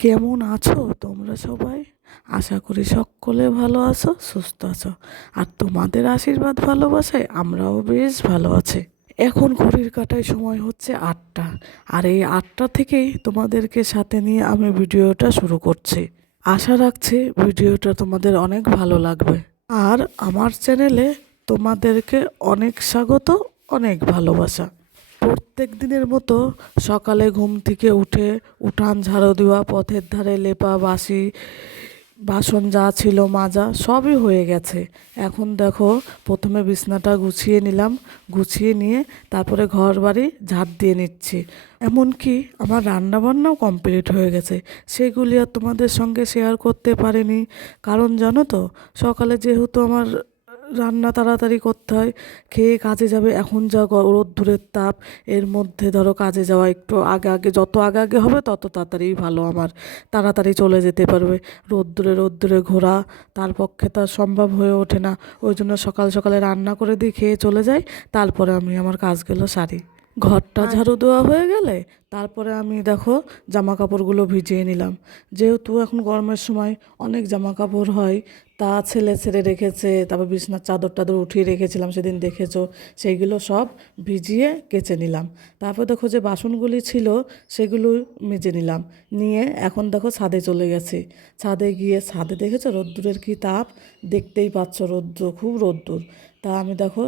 কেমন আছো তোমরা সবাই? আশা করি সকলে ভালো আছো, সুস্থ আছো। আর তোমাদের আশীর্বাদ ভালোবাসায় আমরাও বেশ ভালো আছি। এখন ঘড়ির কাটায় সময় হচ্ছে আটটা। আর এই আটটা থেকেই তোমাদেরকে সাথে নিয়ে আমি ভিডিওটা শুরু করছি। আশা রাখছি ভিডিওটা তোমাদের অনেক ভালো লাগবে। আর আমার চ্যানেলে তোমাদেরকে অনেক স্বাগত, অনেক ভালোবাসা। প্রত্যেক দিনের মতো সকালে ঘুম থেকে উঠে উঠান ঝাড়ু দেওয়া, পথের ধারে লেপা বাসি, বাসন যা ছিল মাজা, সবই হয়ে গেছে। এখন দেখো, প্রথমে বিছনাটা গুছিয়ে নিলাম, গুছিয়ে নিয়ে তারপরে ঘর বাড়ি ঝাড় দিয়ে নিচ্ছি। এমনকি আমার রান্নাবান্নাও কমপ্লিট হয়ে গেছে। সেগুলি আর তোমাদের সঙ্গে শেয়ার করতে পারিনি। কারণ জানো তো, সকালে যেহেতু আমার রান্না তাড়াতাড়ি করতে হয় খেয়ে কাজে যাবে এখন যা রোদ্দুরের তাপ এর মধ্যে ধরো কাজে যাওয়া একটু আগে আগে যত আগে আগে হবে তত তাড়াতাড়ি ভালো আমার তাড়াতাড়ি চলে যেতে পারবে। রোদ্দুরে রোদ্দুরে ঘোরা তার পক্ষে তার সম্ভব হয়ে ওঠে না। ওই জন্য সকাল সকালে রান্না করে দিয়ে খেয়ে চলে যাই তারপরে আমি আমার কাজগুলো সারি। ঘরটা ঝাড়ু দেওয়া হয়ে গেলে তারপরে আমি দেখো জামা কাপড়গুলো ভিজিয়ে নিলাম। যেহেতু এখন গরমের সময় অনেক জামা কাপড় হয়, তা ছেলে ছেড়ে রেখেছে, তারপর বিছনার চাদর টাদর উঠিয়ে রেখেছিলাম সেদিন দেখেছ, সেইগুলো সব ভিজিয়ে কেচে নিলাম। তারপর দেখো যে বাসনগুলি ছিল সেগুলো মেজে নিলাম, নিয়ে এখন দেখো ছাদে চলে গেছি। ছাদে গিয়ে ছাদে দেখেছ রোদ্দুরের কি তাপ? দেখতেই পাচ্ছ রোদ্দুর, খুব রোদ্দুর। তা আমি দেখো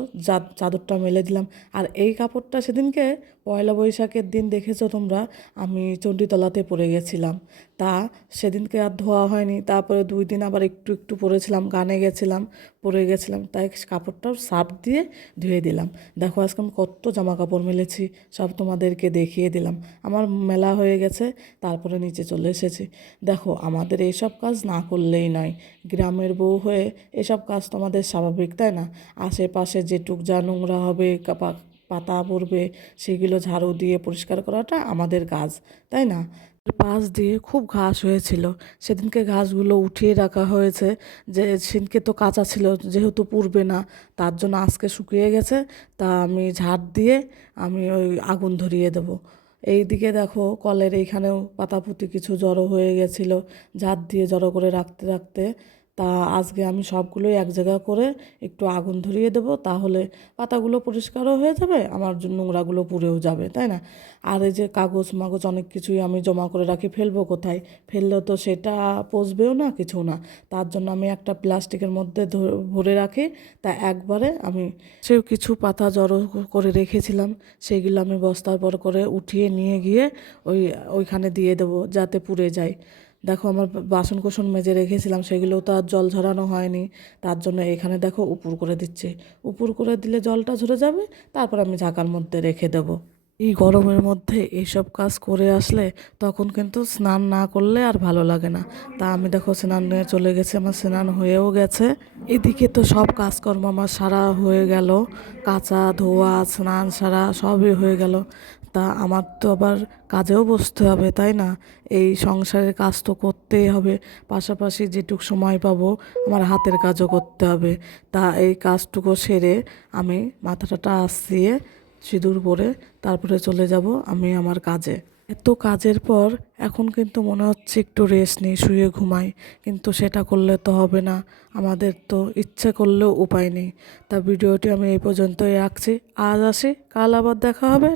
চাদরটা মেলে দিলাম। আর এই কাপড়টা সেদিনকে পয়লা বৈশাখের দিন দেখেছ তোমরা? আমি চণ্ডীতলাতে পরে গেছিলাম। তা সেদিনকে আর ধোয়া হয়নি। তারপরে দুই দিন আবার একটু একটু পরেছিলাম গানে গেছিলাম পরে গেছিলাম। তাই কাপড়টাও সার্ফ দিয়ে ধুয়ে দিলাম। দেখো আজকে আমি কত জামা কাপড় মেলেছি, সব তোমাদেরকে দেখিয়ে দিলাম। আমার মেলা হয়ে গেছে, তারপরে নিচে চলে এসেছি। দেখো, আমাদের এইসব কাজ না করলেই নয়। গ্রামের বউ হয়ে এসব কাজ তোমাদের স্বাভাবিক, তাই না? আশেপাশে যেটুক যা নোংরা হবে, কাপা- পাতা পড়বে, সেগুলো ঝাড়ু দিয়ে পরিষ্কার করাটা আমাদের কাজ, তাই না? পাশ দিয়ে খুব ঘাস হয়েছিল। সেদিনকে ঘাসগুলো উঠিয়ে রাখা হয়েছে যে, সেদিনকে তো কাঁচা ছিল, যেহেতু পুড়বে না, তার জন্য আজকে শুকিয়ে গেছে, তা আমি ঝাড় দিয়ে আমি ওই আগুন ধরিয়ে দেবো। এইদিকে দেখো, কলের এইখানেও পাতা পাতাপুতি কিছু জড়ো হয়ে গেছিল, ঝাড় দিয়ে জড়ো করে রাখতে রাখতে তা আজকে আমি সবগুলোই এক জায়গা করে একটু আগুন ধরিয়ে দেবো, তাহলে পাতাগুলো পরিষ্কারও হয়ে যাবে, আমার নোংরাগুলো পুড়েও যাবে, তাই না? আর এই যে কাগজ মাগজ অনেক কিছুই আমি জমা করে রাখি, ফেলব কোথায়? ফেললে তো সেটা পচবেও না, কিছু না। তার জন্য আমি একটা প্লাস্টিকের মধ্যে ভরে রাখি, তা একবারে আমি সে কিছু পাতা জড়ো করে রেখেছিলাম, সেগুলো আমি বস্তার পর করে উঠিয়ে নিয়ে গিয়ে ওই, ওইখানে দিয়ে দেবো, যাতে পুড়ে যায়। দেখো আমার বাসন কোসন মেজে রেখেছিলাম সেগুলোও তো আর জল ঝরানো হয়নি। তার জন্য এখানে দেখো উপুর করে দিচ্ছে। উপুর করে দিলে জলটা ঝরে যাবে, তারপর আমি ঝাঁকার মধ্যে রেখে দেবো। এই গরমের মধ্যে এইসব কাজ করে আসলে তখন কিন্তু স্নান না করলে আর ভালো লাগে না। তা আমি দেখো স্নান নিয়ে চলে গেছি, আমার স্নান হয়েও গেছে। এদিকে তো সব কাজকর্ম আমার সারা হয়ে গেল। কাঁচা ধোয়া, স্নান সারা সবই হয়ে গেল। তা আমার তো আবার কাজেও বসতে হবে, তাই না? এই সংসারের কাজ তো করতেই হবে, পাশাপাশি যেটুক সময় পাবো আমার হাতের কাজও করতে হবে। তা এই কাজটুকু সেরে আমি মাথাটা আসিয়ে সিঁদুর পরে তারপরে চলে যাব আমি আমার কাজে। এত কাজের পর এখন কিন্তু মনে হচ্ছে একটু রেস্ট নিই, শুয়ে ঘুমাই, কিন্তু সেটা করলে তো হবে না। আমাদের তো ইচ্ছে করলেও উপায় নেই। তা ভিডিওটি আমি এই পর্যন্তই রাখছি। আজ আসি, কাল আবার দেখা হবে।